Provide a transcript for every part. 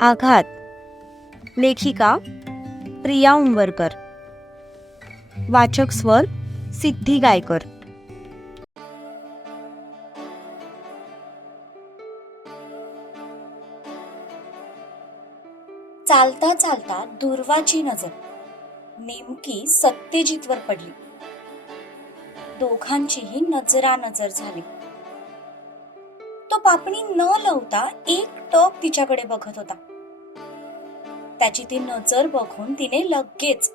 आघात. लेखिका प्रिया उंबरकर. वाचक स्वर सिद्धी गायकर. चालता चालता दुर्वाची नजर. नेमकी सत्यजितवर पडली. दोघांचीही नजरा नजर झाली. तो पापणी न लवता एक टक तिच्याकडे बघत होता. त्याची ती नजर बघून तिने लगेच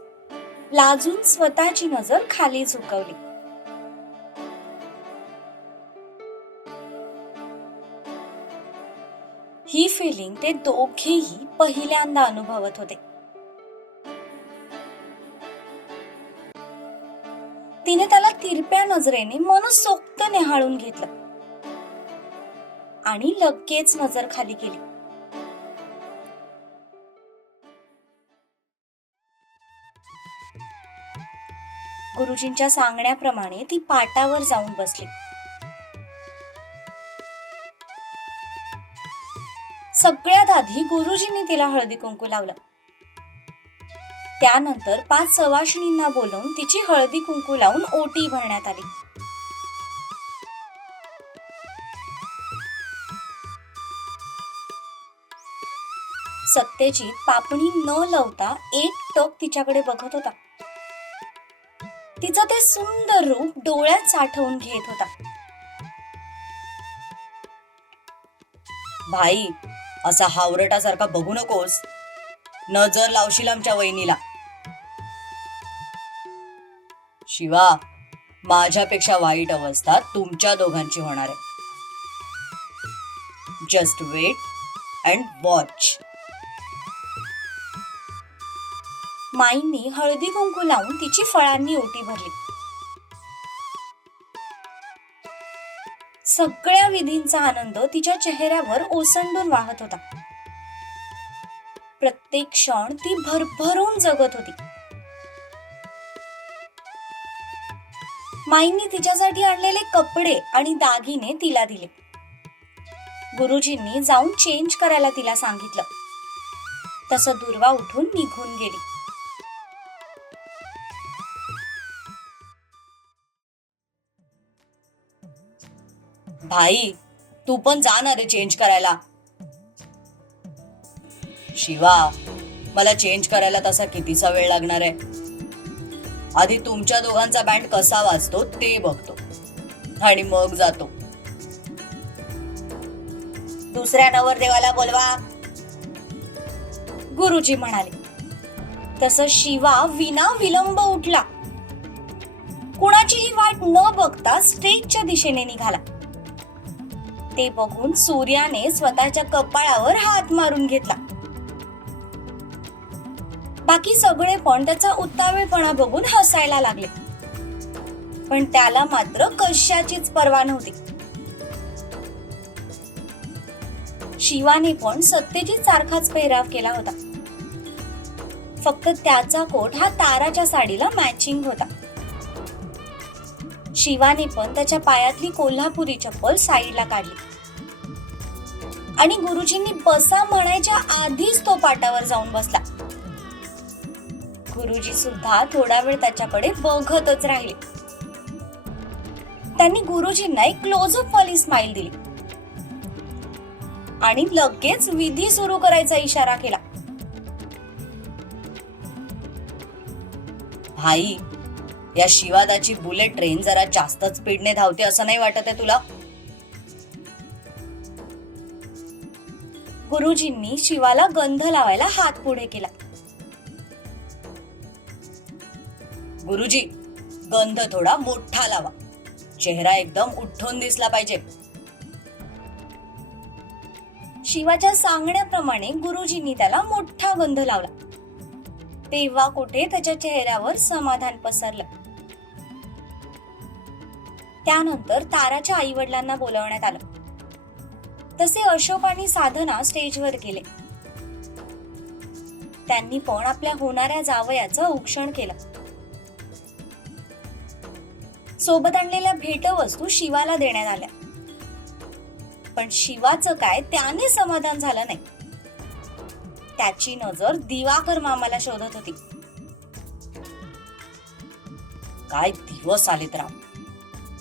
लाजून स्वतःची नजर खाली झुकवली. ही फिलिंग ते दोघेही पहिल्यांदा अनुभवत होते. तिने त्याला तिरप्या नजरेने मनसोक्त निहाळून घेतलं. आणि लगेच नजर खाली केली. गुरुजींच्या सांगण्याप्रमाणे ती पाटावर जाऊन बसली. सगळ्यात आधी गुरुजींनी तिला हळदी कुंकू लावलं. त्यानंतर पाच सवाशिणींना बोलवून तिची हळदी कुंकू लावून ओटी भरण्यात आली. सत्यजित पापणी न लावता एक टक तिच्याकडे बघत होता. तिचं ते सुंदर रूप डोळ्यात साठवून घेत होता. भाई असा हावरटासारखा बघू नकोस. नजर लावशील आमच्या वहिनीला. शिवा माझ्यापेक्षा वाईट अवस्था तुमच्या दोघांची होणार आहे. जस्ट वेट अँड वॉच माईंनी हळदी कुंकू लावून तिची फळांनी ओटी भरली. सगळ्या विधींचा आनंद तिच्या चेहऱ्यावर ओसंडून वाहत होता. प्रत्येक क्षण ती भरभरून जगत होती. माईंनी तिच्यासाठी आणलेले कपडे आणि दागिने तिला दिले. गुरुजींनी जाऊन चेंज करायला तिला सांगितलं. तसं दुर्वा उठून निघून गेली. भाई तू पण जा ना रे चेंज करायला. शिवा मला चेंज करायला तसा कितीचा वेळ लागणार आहे? आधी तुमच्या दोघांचा बँड कसा वाजतो ते बघतो. आणि मग जातो. दुसऱ्या नवरदेवाला बोलवा. गुरुजी म्हणाले तस शिवा विना विलंब उठला. कुणाचीही वाट न बघता स्टेजच्या दिशेने निघाला. ते बघून सूर्याने स्वतःच्या कपाळावर हात मारून घेतला. बाकी सगळे पण त्याचा उत्तावेळपणा बघून हसायला लागले. पण त्याला मात्र कशाचीच पर्वा नव्हती. शिवाने पण सत्यजित सारखाच पेहराव केला होता. फक्त त्याचा कोट हा ताराच्या साडीला मॅचिंग होता. शिवाने पण त्याच्या पायातली कोल्हापुरी चप्पल साईडला काढली. आणि गुरुजींनी बसा म्हणायच्या आधीच तो पाटावर जाऊन बसला. गुरुजी सुद्धा थोडा वेळ त्याच्याकडे बघतच राहिले. त्यांनी गुरुजींना एक क्लोजअप वाली स्माइल दिली. आणि लगेच विधी सुरू करायचा इशारा केला. भाई या शिवादाची बुलेट ट्रेन जरा जास्तच स्पीडने धावते असं नाही वाटत आहे तुला? गुरुजींनी शिवाला गंध लावायला हात पुढे केला. गुरुजी गंध थोडा मोठा लावा. चेहरा एकदम उठून दिसला पाहिजे. शिवाच्या सांगण्याप्रमाणे गुरुजींनी त्याला मोठा गंध लावला. तेव्हा कुठे त्याच्या चेहऱ्यावर समाधान पसरलं. त्यानंतर ताराच्या आई वडिलांना बोलवण्यात आलं. तसे अशोक आणि साधना स्टेजवर गेले. त्यांनी पण आपल्या होणाऱ्या जावयाचं औक्षण केलं. सोबत आणलेल्या भेटवस्तू शिवाला देण्यात आल्या. पण शिवाचं काय त्याने समाधान झालं नाही. त्याची नजर दिवाकर मामाला शोधत होती. काय दिवस आलेत राम?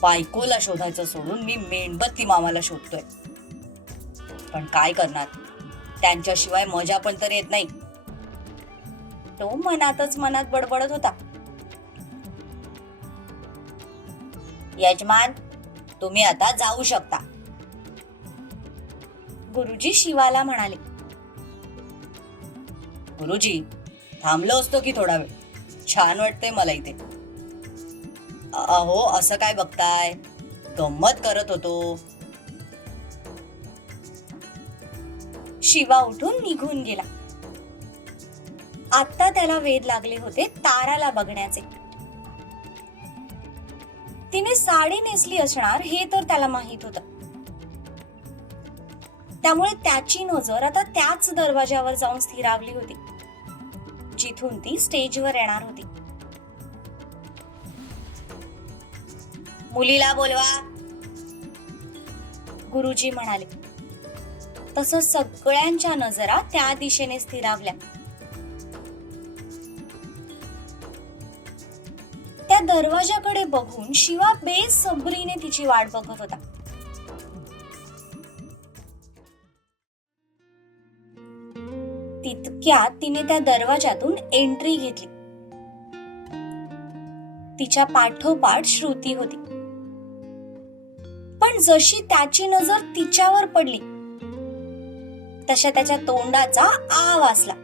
बायकोला शोधायचं सोडून मी मेणबत्ती मामाला शोधतोय. पण काय करणार? त्यांच्याशिवाय मजा पण तर येत नाही. तो मनातच मनात बडबडत होता. यजमान तुम्ही आता जाऊ शकता. गुरुजी शिवाला म्हणाले. गुरुजी थांबलो असतो की थोडा वेळ? छान वाटतंय मला इथे. अहो असं काय बघताय? गंमत करत होतो. शिवा उठून निघून गेला. आता त्याला वेध लागले होते ताराला बघण्याचे. तिने साडी नेसली असणार हे तर त्याला माहीत होत. त्यामुळे त्याची नजर आता त्याच दरवाजावर जाऊन स्थिरावली होती. जिथून ती स्टेजवर येणार होती. मुलीला बोलवा. गुरुजी म्हणाले. तसं सगळ्यांच्या नजरा त्या दिशेने स्थिरावल्या. त्या दरवाजाकडे बघून शिवा बेसबरीने तिची वाट बघत होता. तितक्यात तिने त्या दरवाजातून एंट्री घेतली. तिच्या पाठोपाठ श्रुती होती. पण जशी त्याची नजर तिच्यावर पडली तशा त्याच्या तोंडाचा आ वासला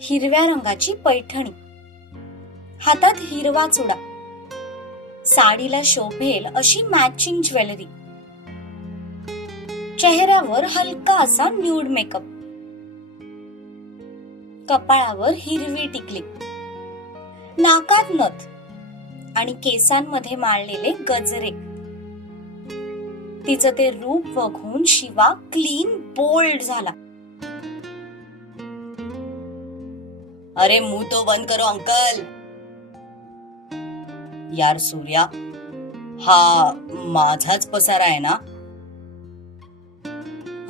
हिरव्या रंगाची पैठणी. हातात हिरवा चुडा. साडीला शोभेल अशी मॅचिंग ज्वेलरी चेहऱ्यावर हलका असा न्यूड मेकअप कपाळावर हिरवी टिकली. नाकात नथ आणि केसांमध्ये माळलेले गजरे. तिचं ते रूप बघून शिवा क्लीन बोल्ड झाला. अरे मुंह तो बंद करो अंकल. यार सूर्या हा माझाच पसारा आहे ना?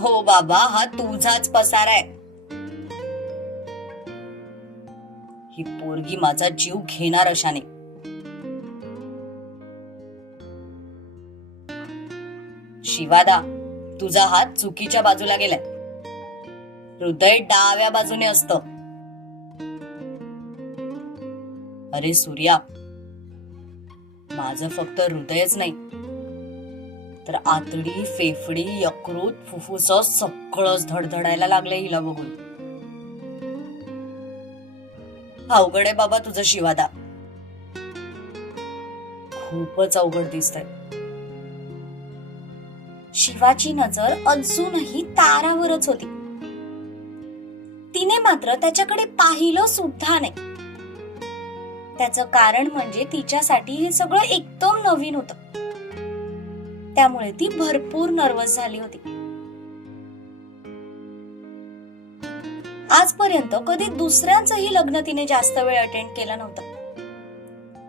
हो बाबा हा तुझाच पसारा आहे. ही पोरगी माझा जीव घेणार अशाने. शिवादा तुझा हात चुकीच्या बाजूला गेलाय. हृदय डाव्या बाजूने असत. अरे सूर्या माझं फक्त हृदयच नाही. तर आतडी फेफडी यकृत फुफ्फुस सगळंच धडधडायला लागलंय हिला बघून. अवघड आहे बाबा तुझं शिवादा. खूपच अवघड दिसतंय. शिवाची नजर अजूनही तारावरच होती. तिने मात्र त्याच्याकडे पाहिलं सुद्धा नाही. त्याचं कारण म्हणजे तिच्यासाठी हे सगळं एकदम नवीन होत. त्यामुळे ती भरपूर नर्वस झाली होती. आजपर्यंत कधी दुसऱ्यांचंही लग्न तिने जास्त वेळ अटेंड केलं नव्हतं.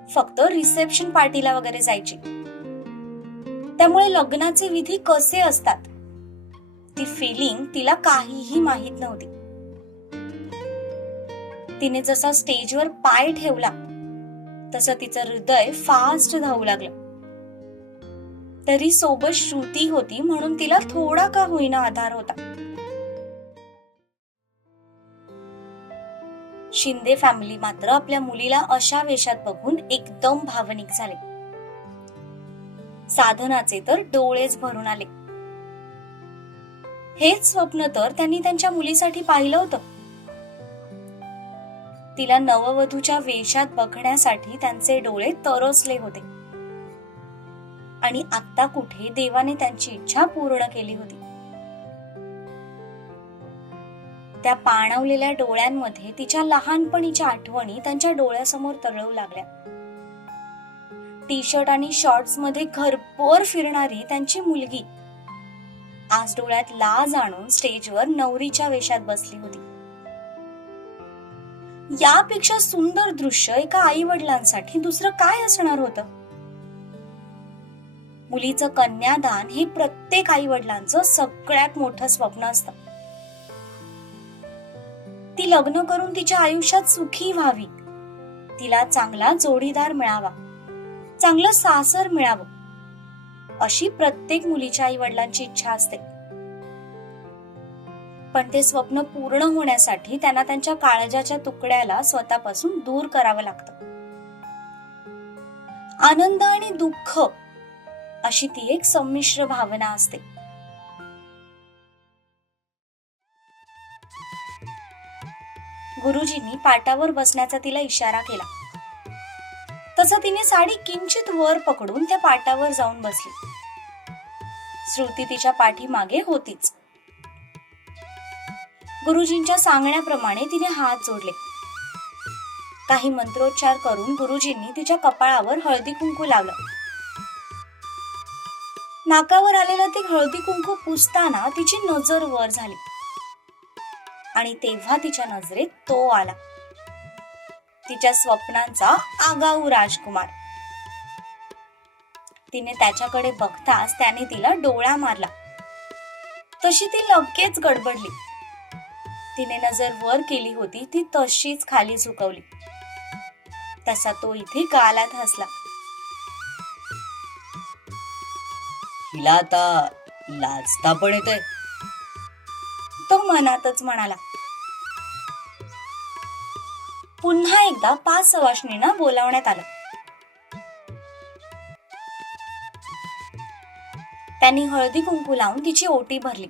फक्त रिसेप्शन पार्टीला वगैरे जायची. त्यामुळे लग्नाचे विधी कसे असतात? ती फिलिंग तिला काहीही माहीत नव्हती. तिने जसा स्टेजवर पाय ठेवला तसं तिचं हृदय फास्ट धावू लागलं. तरी सोबत श्रुती होती म्हणून तिला थोडा का होईना आधार होता. शिंदे फॅमिली मात्र आपल्या मुलीला अशा वेशात बघून एकदम भावनिक झाले. साधनाचे तर डोळेच भरून आले. हेच स्वप्न तर त्यांनी त्यांच्या मुलीसाठी पाहिलं होतं. तिला नववधूच्या वेशात बघण्यासाठी त्यांचे डोळे तरसले होते. आणि आता कुठे देवाने त्यांची इच्छा पूर्ण केली होती. त्या पाणवलेल्या डोळ्यांमध्ये तिच्या लहानपणीच्या आठवणी त्यांच्या डोळ्यासमोर तरळू लागल्या. टी शर्ट आणि शॉर्ट्समध्ये घरभर फिरणारी त्यांची मुलगी. आज डोळ्यात लाज आणून स्टेजवर नवरीच्या वेशात बसली होती. यापेक्षा सुंदर दृश्य एका आई वडिलांसाठी दुसरं काय असणार होतं? मुलीचं कन्यादान हे प्रत्येक आई वडिलांचं सगळ्यात मोठं स्वप्न असतं. ती लग्न करून तिच्या आयुष्यात सुखी व्हावी. तिला चांगला जोडीदार मिळावा. चांगलं सासर मिळावं. अशी प्रत्येक मुलीच्या आई वडिलांची इच्छा असते. पण ते स्वप्न पूर्ण होण्यासाठी त्यांना त्यांच्या काळजाच्या तुकड्याला स्वतःपासून दूर करावं लागतं. आनंद आणि दुःख अशी ती एक संमिश्र भावना असते. गुरुजींनी पाटावर बसण्याचा तिला इशारा केला. तसं तिने साडी किंचित वर पकडून त्या पाटावर जाऊन बसली. श्रुती तिच्या पाठीमागे होतीच. गुरुजींच्या सांगण्याप्रमाणे तिने हात जोडले. काही मंत्रोच्चार करून गुरुजींनी तिच्या कपाळावर हळदी कुंकू लावलं. नाकावर आलेलं ते हळदी कुंकू पुसताना तिची नजर वर झाली. आणि तेव्हा तिच्या नजरेत तो आला. तिच्या स्वप्नांचा आगाऊ राजकुमार. तिने त्याच्याकडे बघताच त्याने तिला डोळा मारला. तशी ती लगेच गडबडली. तिने नजर वर केली होती ती तशीच खाली झुकवली. तसा तो इथे गालात हसला. हिला आता लाजता पण येते तो मनातच म्हणाला. पुन्हा एकदा पाच सवाशिणींना बोलावण्यात आलं. त्यांनी हळदी कुंकू लावून तिची ओटी भरली.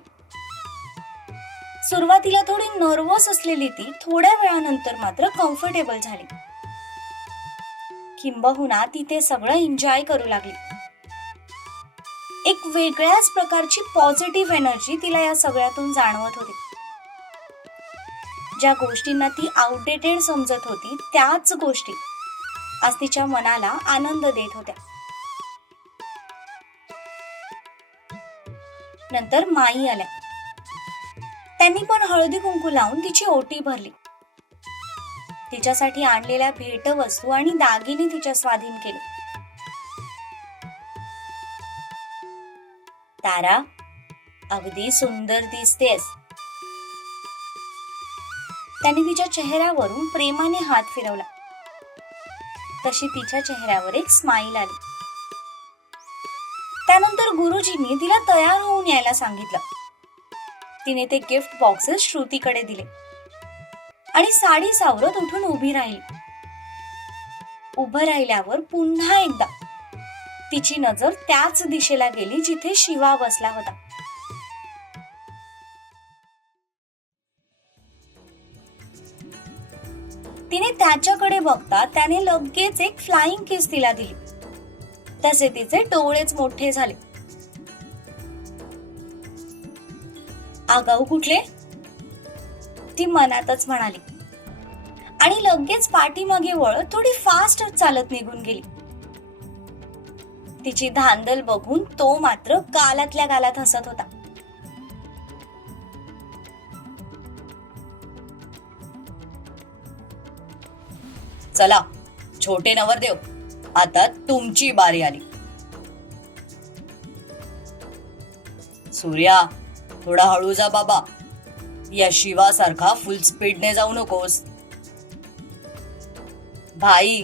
सुरुवातीला थोडी नर्वस असलेली ती थोड्या वेळानंतर मात्र कम्फर्टेबल झाली. किंबहुना ती ते सगळं एन्जॉय करू लागली. एक वेगळ्याच प्रकारची पॉझिटिव्ह एनर्जी तिला या सगळ्यातून जाणवत होती. ज्या गोष्टींना ती आउटडेटेड समजत होती त्याच गोष्टी आज तिच्या मनाला आनंद देत होत्या. नंतर माई आल्या. त्यांनी पण हळदी कुंकू लावून तिची ओटी भरली. तिच्यासाठी आणलेल्या भेटवस्तू आणि दागिने तिच्या स्वाधीन केले. तारा अगदी सुंदर दिसतेस. त्यांनी तिच्या चेहऱ्यावरून प्रेमाने हात फिरवला. तशी तिच्या चेहऱ्यावर एक स्माईल आली. त्यानंतर गुरुजींनी तिला तयार होऊन यायला सांगितलं. तिने ते गिफ्ट बॉक्सेस श्रुतीकडे दिले. आणि साडी सावरत उठून उभी राहिली. उभं राहिल्यावर पुन्हा एकदा तिची नजर त्याच दिशेला गेली जिथे शिवा बसला होता. त्याच्याकडे बघता त्याने लगेच एक फ्लाइंग किस तिला दिली. तसे तिचे डोळेच मोठे झाले. आगाऊ कुठले? ती मनातच म्हणाली. आणि लगेच पाठीमागे वळत थोडी फास्ट चालत निघून गेली. तिची धांदल बघून तो मात्र गालातल्या गालात हसत होता. चला छोटे नवरदेव आता तुमची बारी आली. सूर्या थोडा हळू जा बाबा. या शिवासारखा फुल स्पीडने जाऊ नकोस. भाई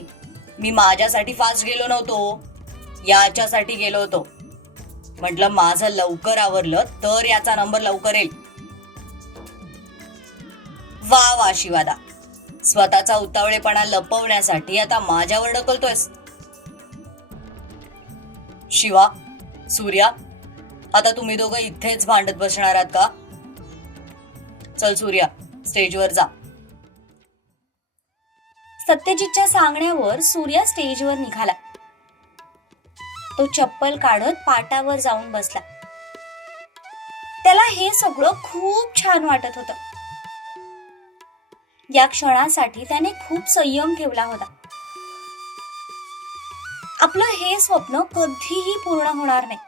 मी माझ्यासाठी फास्ट गेलो नव्हतो. याच्यासाठी गेलो होतो. म्हटलं माझं लवकर आवरलं तर याचा नंबर लवकर येईल. वा वा शिवादा. स्वतःचा उतावळेपणा लपवण्यासाठी आता माझ्यावर ढकलतोयस. शिवा सूर्या आता तुम्ही दोघं इथेच भांडत बसणार आहात का? चल सूर्या स्टेजवर जा. सत्यजितच्या सांगण्यावर सूर्या स्टेजवर निघाला. तो चप्पल काढत पाटावर जाऊन बसला. त्याला हे सगळं खूप छान वाटत होतं. या क्षणासाठी त्याने खूप संयम ठेवला होता. आपलं हे स्वप्न कधीही पूर्ण होणार नाही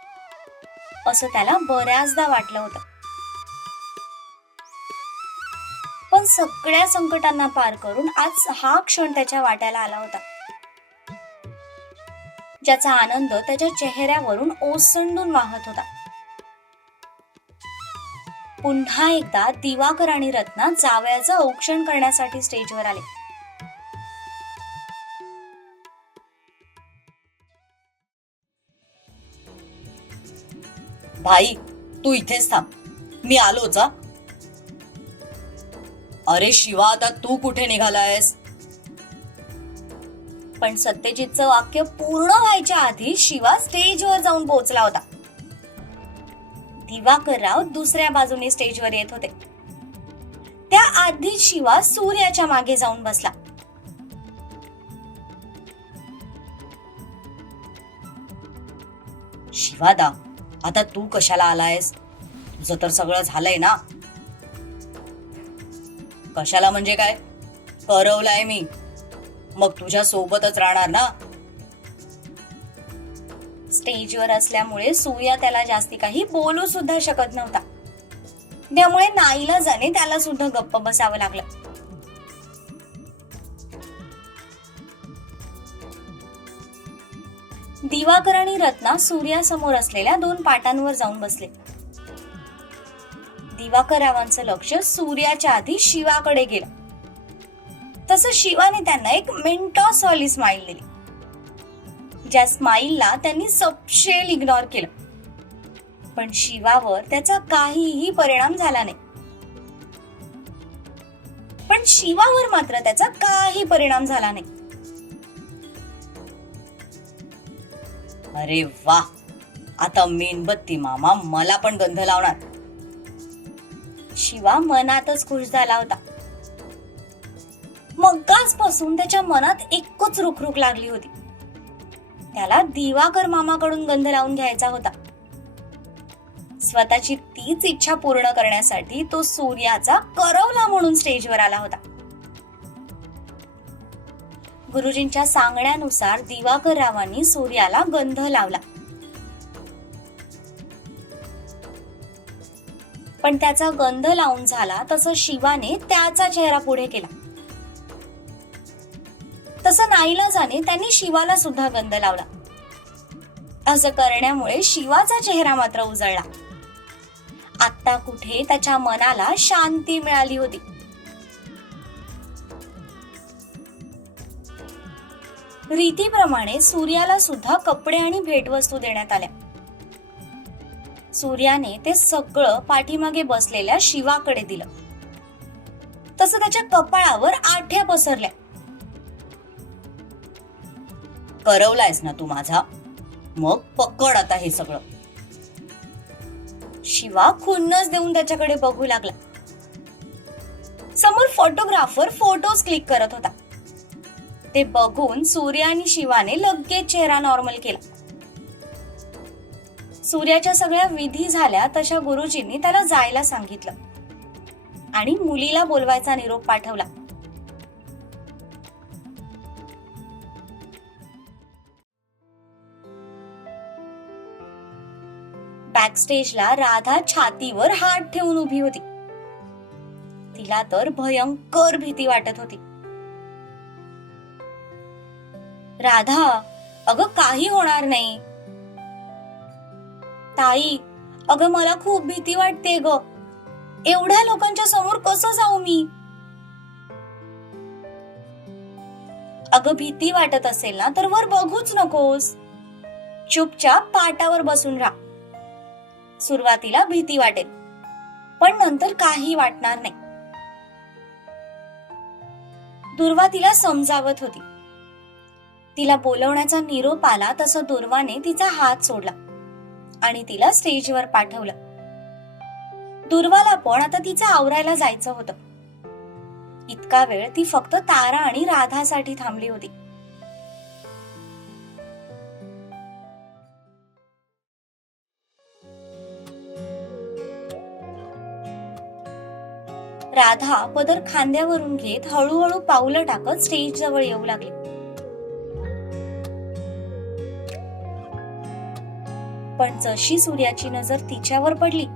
असं त्याला बऱ्याचदा वाटलं होतं. पण सगळ्या संकटांना पार करून आज हा क्षण त्याच्या वाट्याला आला होता. ज्याचा आनंद त्याच्या चेहऱ्यावरून ओसंडून वाहत होता. पुन्हा एकदा दिवाकर आणि रत्ना जावयाचं औक्षण करण्यासाठी स्टेजवर आले. भाई तू इथेच थांब. मी आलो जा अरे शिवा आता तू कुठे निघालायस? पण सत्यजितचं वाक्य पूर्ण व्हायच्या आधी शिवा स्टेजवर जाऊन पोहोचला होता. दिवाकरराव दुसऱ्या बाजूने स्टेजवर येत होते. त्या आधी शिवा सूर्याच्या मागे जाऊन बसला. शिवादा आता तू कशाला आलायस? तुझं तर सगळं झालंय ना? कशाला म्हणजे काय? करवलाय मी. मग तुझ्या सोबतच राहणार ना? स्टेजवर असल्यामुळे सूर्या त्याला जास्ती काही बोलू सुद्धा शकत नव्हता. त्यामुळे नाईलाजाने त्याला सुद्धा गप्प बसावं लागलं. दिवाकर आणि रत्ना सूर्यासमोर असलेल्या दोन पाटांवर जाऊन बसले. दिवाकररावांचं लक्ष सूर्याच्या आधी शिवाकडे गेलं. तसं शिवाने त्यांना एक मिनिटॉसवाली स्माइल दिली. ज्या स्माईलला त्यांनी सपशेल इग्नोर केलं. पण शिवावर त्याचा काहीही परिणाम झाला नाही. पण शिवावर मात्र त्याचा काही परिणाम झाला नाही. अरे वा आता मेणबत्ती मामा मला पण गंध लावणार. शिवा मनातच खुश झाला होता. मग्गासपासून त्याच्या मनात एकच रुखरुख लागली होती. त्याला दिवाकर मामाकडून गंध लावून घ्यायचा होता. स्वतःची तीच इच्छा पूर्ण करण्यासाठी तो सूर्याचा करवला म्हणून स्टेजवर आला होता. गुरुजींच्या सांगण्यानुसार दिवाकर रावांनी सूर्याला गंध लावला. पण त्याचा गंध लावून झाला तसं शिवाने त्याचा चेहरा पुढे केला. असं नाईलाजाने त्यांनी शिवाला सुद्धा गंध लावला. असं करण्यामुळे शिवाचा चेहरा मात्र उजळला. आता कुठे त्याच्या मनाला शांती मिळाली होती. रीतीप्रमाणे सूर्याला सुद्धा कपडे आणि भेटवस्तू देण्यात आल्या. सूर्याने ते सगळं पाठीमागे बसलेल्या शिवाकडे दिलं. तसं त्याच्या कपाळावर आठ्या पसरल्या. करवलायस ना तू माझा. मग पकड आता हे सगळं. शिवा खुन्नस देऊन त्याच्याकडे बघू लागला. समोर फोटोग्राफर फोटोज क्लिक करत होता. ते बघून सूर्य आणि शिवाने लगेच चेहरा नॉर्मल केला. सूर्याच्या सगळ्या विधी झाल्या तशा गुरुजींनी त्याला जायला सांगितलं. आणि मुलीला बोलवायचा निरोप पाठवला. बॅकस्टेजला राधा छातीवर हात ठेवून उभी होती. तिला तर भयंकर भीती वाटत होती. राधा अगं काही होणार नाही. ताई अगं मला खूप भीती वाटते ग. एवढ्या लोकांच्या समोर कसं जाऊ मी? अगं भीती वाटत असेल ना तर वर बघूच नकोस. चुपचाप पाटावर बसून राहा. सुरुवातीला भीती वाटेल. पण नंतर काही वाटणार नाही. दुर्वा तिला समजावत होती. तिला बोलवण्याचा निरोप आला तसं दुर्वाने तिचा हात सोडला आणि तिला स्टेजवर पाठवलं. दुर्वाला पण आता तिचं आवरायला जायचं होतं. इतका वेळ ती फक्त तारा आणि राधासाठी थांबली होती. राधा पदर खांद्यावरून घेत हळूहळू पावलं टाकत स्टेज जवळ येऊ लागले. पण जशी सूर्याची नजर तिच्यावर पडली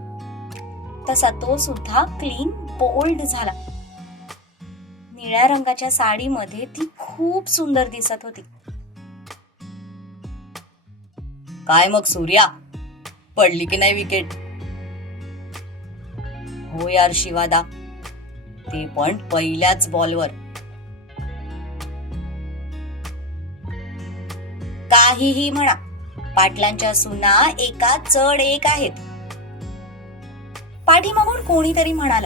तसा तो सुद्धा क्लीन बोल्ड झाला. निळ्या रंगाच्या साडीमध्ये ती खूप सुंदर दिसत होती. काय मग सूर्या? पडली की नाही विकेट? हो यार शिवादा ते पण पहिल्याच बॉलवर काहीही म्हणा पाटलांच्या सुना एका चढ एक आहेत. पाठीमागून कोणीतरी म्हणाल.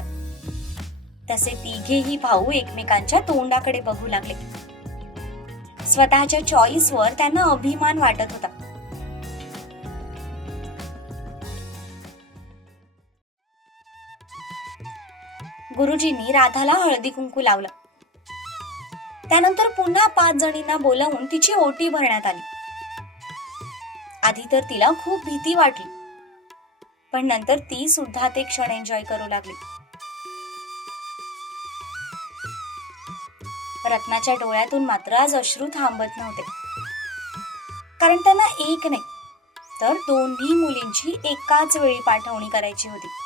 तसे तिघेही भाऊ एकमेकांच्या तोंडाकडे बघू लागले. स्वतःच्या चॉईसवर त्यांना अभिमान वाटत होता. गुरुजींनी राधाला हळदी कुंकू लावलं. त्यानंतर पुन्हा पाच जणींना बोलावून तिची ओटी भरण्यात आली. आधी तर तिला खूप भीती वाटली. पण नंतर ती सुद्धा ते क्षण एन्जॉय करू लागली. रत्नाच्या डोळ्यातून मात्र आज अश्रू थांबत नव्हते. कारण त्यांना एक नाही तर दोन्ही मुलींची एकाच वेळी पाठवणी करायची होती.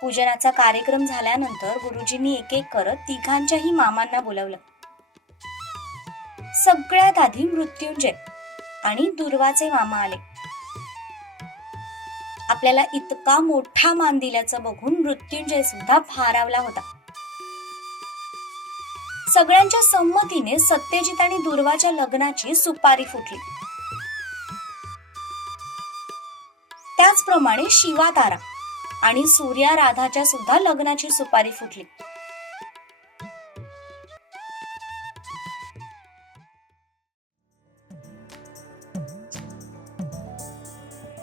पूजनाचा कार्यक्रम झाल्यानंतर गुरुजींनी एक एक करत तिघांच्याही मामांना बोलावलं. सगळ्यात आधी मृत्युंजय आणि दुर्वाचे मामा आले. आपल्याला इतका मोठा मान दिल्याचं बघून मृत्युंजय सुद्धा भारावला होता. सगळ्यांच्या संमतीने सत्यजित आणि दुर्वाच्या लग्नाची सुपारी फुटली. त्याचप्रमाणे शिवा तारा आणि सूर्या राधाच्या सुद्धा लग्नाची सुपारी फुटली.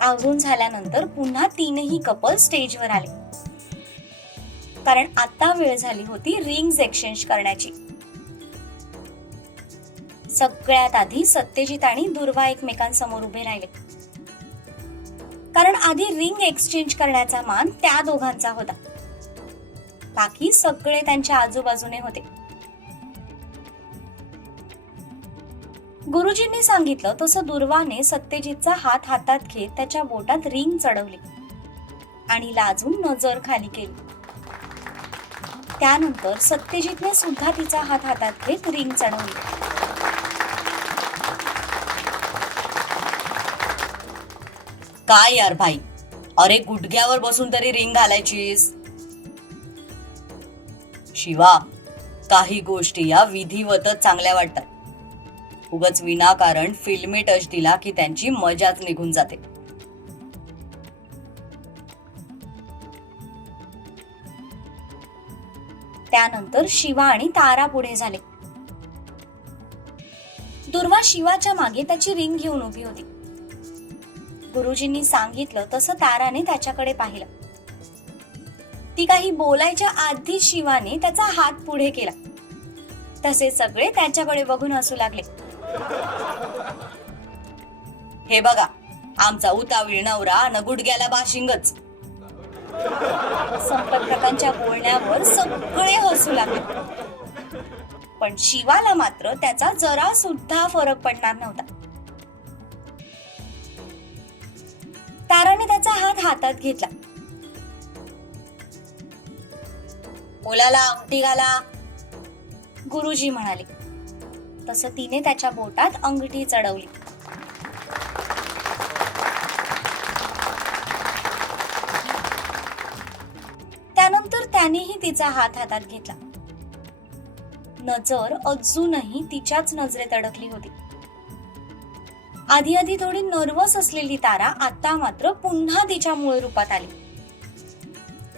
आवरून झाल्यानंतर पुन्हा तीनही कपल स्टेजवर आले. कारण आता वेळ झाली होती रिंग्स एक्सचेंज करण्याची. सगळ्यात आधी सत्यजित आणि दुर्वा एकमेकांसमोर उभे राहिले. कारण आधी रिंग एक्सचेंज करण्याचा मान त्या दोघांचा होता. बाकी सगळे त्यांच्या आजूबाजूने होते. गुरुजींनी सांगितलं तसं दुर्वाने सत्यजितचा हात हातात घेत त्याच्या बोटात रिंग चढवली आणि लाजून नजर खाली केली. त्यानंतर सत्यजितने सुद्धा तिचा हात हातात घेत रिंग चढवली. काय यार भाई? अरे गुडघ्यावर बसून तरी रिंग घालायचीस. शिवा काही गोष्टी या विधिवतच चांगल्या वाटतात. उगच विनाकारण फिल्मी टच दिला की त्यांची मजाच निघून जाते. त्यानंतर शिवा आणि तारा पुढे झाले. दुर्वा शिवाच्या मागे त्याची रिंग घेऊन उभी होती. गुरुजींनी सांगितलं तसं ताराने त्याच्याकडे पाहिलं. ती काही बोलायच्या आधी शिवाने त्याचा हात पुढे केला. तसे सगळे त्याच्याकडे बघून हसू लागले. हे बघा आमचा उतावीळ नवरा न गुडघ्याला बाशिंगच. संपर्कांच्या बोलण्यावर सगळे हसू लागले. पण शिवाला मात्र त्याचा जरा सुद्धा फरक पडणार नव्हता. हातात घेतला. मुलाला अंगठी घाला. गुरुजी म्हणाले. तसं तिने त्याच्या बोटात अंगठी चढवली. त्यानंतर त्यानेही तिचा हात हातात घेतला. नजर अजूनही तिच्याच नजरेत अडकली होती. आधी आधी थोडी नर्वस असलेली तारा आता मात्र पुन्हा तिच्या मूळ रूपात आली.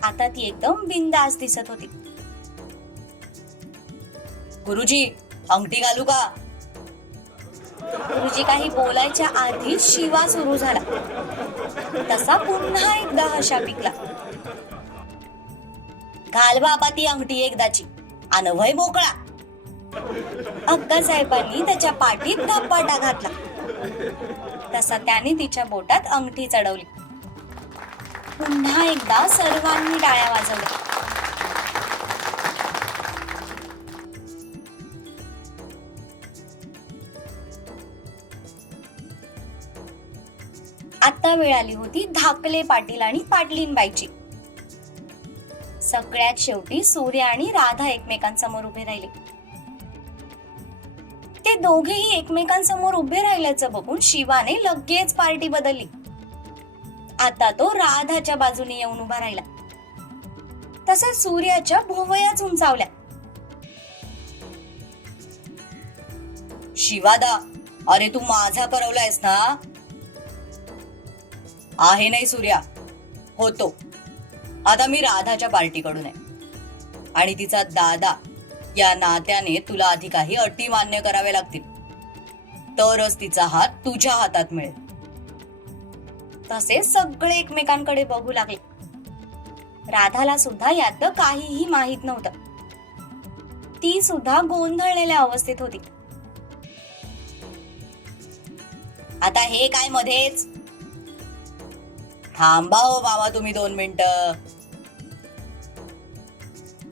आता ती एकदम बिंदास दिसत होती. गुरुजी अंगठी घालू का? गुरुजी काही बोलायच्या आधीच शिवा सुरू झाला. तसा पुन्हा एकदा हशा पिकला. घाल बाबा ती अंगठी एकदाची अनवय मोकळा. अक्का साहेबांनी त्याच्या पाठीत धप्पाटा घातला. तसा त्याने तिच्या बोटात अंगठी चढवली. पुन्हा एकदा सर्वांनी डाळ्या वाजवल्या. आता वेळ आली होती धाकले पाटील आणि पाटलीनबाईची सगळ्यात शेवटी सूर्य आणि राधा एकमेकांसमोर उभे राहिले. ते दोघेही एकमेकांसमोर उभे राहिल्याचं बघून शिवाने लगेच पार्टी बदलली. आता तो राधाच्या बाजूने येऊन उभा राहिला. तसंच सूर्याच्या भोवयाच उंचावल्या. शिवादा अरे तू माझा करवलायस ना? आहे नाही सूर्या. होतो. आता मी राधाच्या पार्टीकडून आहे. आणि तिचा दादा या नात्याने तुला आधी काही अटी मान्य कराव्या लागतील. तरच तिचा हात तुझ्या हातात मिळेल. तसे सगळे एकमेकांकडे बघू लागले. राधाला सुद्धा यात काहीही माहीत नव्हतं. ती सुद्धा गोंधळलेल्या अवस्थेत होती. आता हे काय मध्येच? थांबा हो बाबा तुम्ही दोन मिनिट.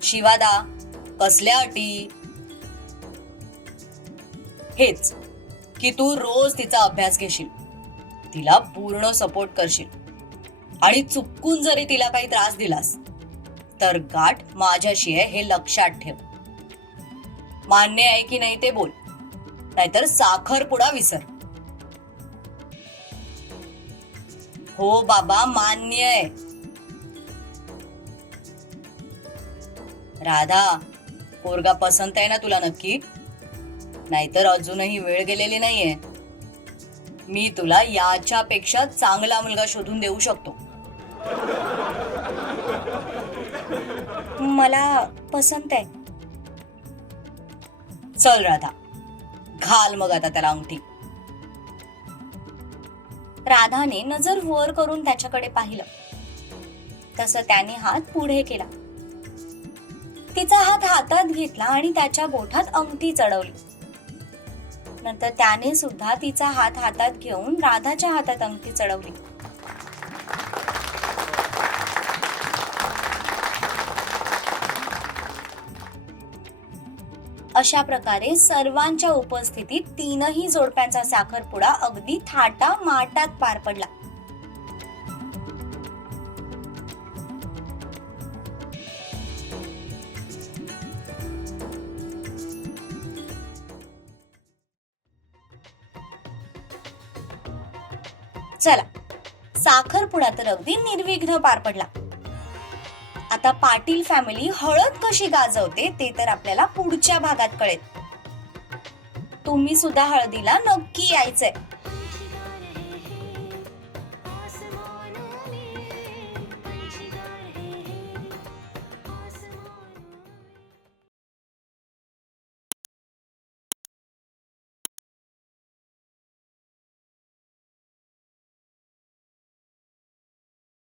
शिवादा कसल्या अटी? हेच की तू रोज तिचा अभ्यास घेशील. तिला पूर्ण सपोर्ट करशील. आणि चुकून जरी तिला काही त्रास दिलास तर गाठ माझ्याशी आहे हे लक्षात ठेव. मान्य आहे की नाही ते बोल. नाहीतर साखरपुडा विसर. हो बाबा मान्य आहे. राधा पोरगा पसंत आहे ना तुला नक्की? नाहीतर अजूनही वेळ गेलेली नाहीये. मी तुला याच्यापेक्षा चांगला मुलगा शोधून देऊ शकतो. मला पसंत आहे. चल राधा घाल मग आता त्याला अंगठी. राधाने नजर वर करून त्याच्याकडे पाहिलं. तसं त्याने हात पुढे केला. तिचा हात हातात घेतला आणि त्याच्या बोठात अंगठी चढवली. नंतर त्याने सुद्धा तिचा हात हातात घेऊन राधाच्या हातात अंगठी चढवली. अशा प्रकारे सर्वांच्या उपस्थितीत तीनही जोडप्यांचा साखरपुडा अगदी थाटा माटात पार पडला. चला. साखरपुडा तर अगदी निर्विघ्न पार पडला. आता पाटील फॅमिली हळद कशी गाजवते ते तर आपल्याला पुढच्या भागात कळेल. तुम्ही सुद्धा हळदीला नक्की यायचंय.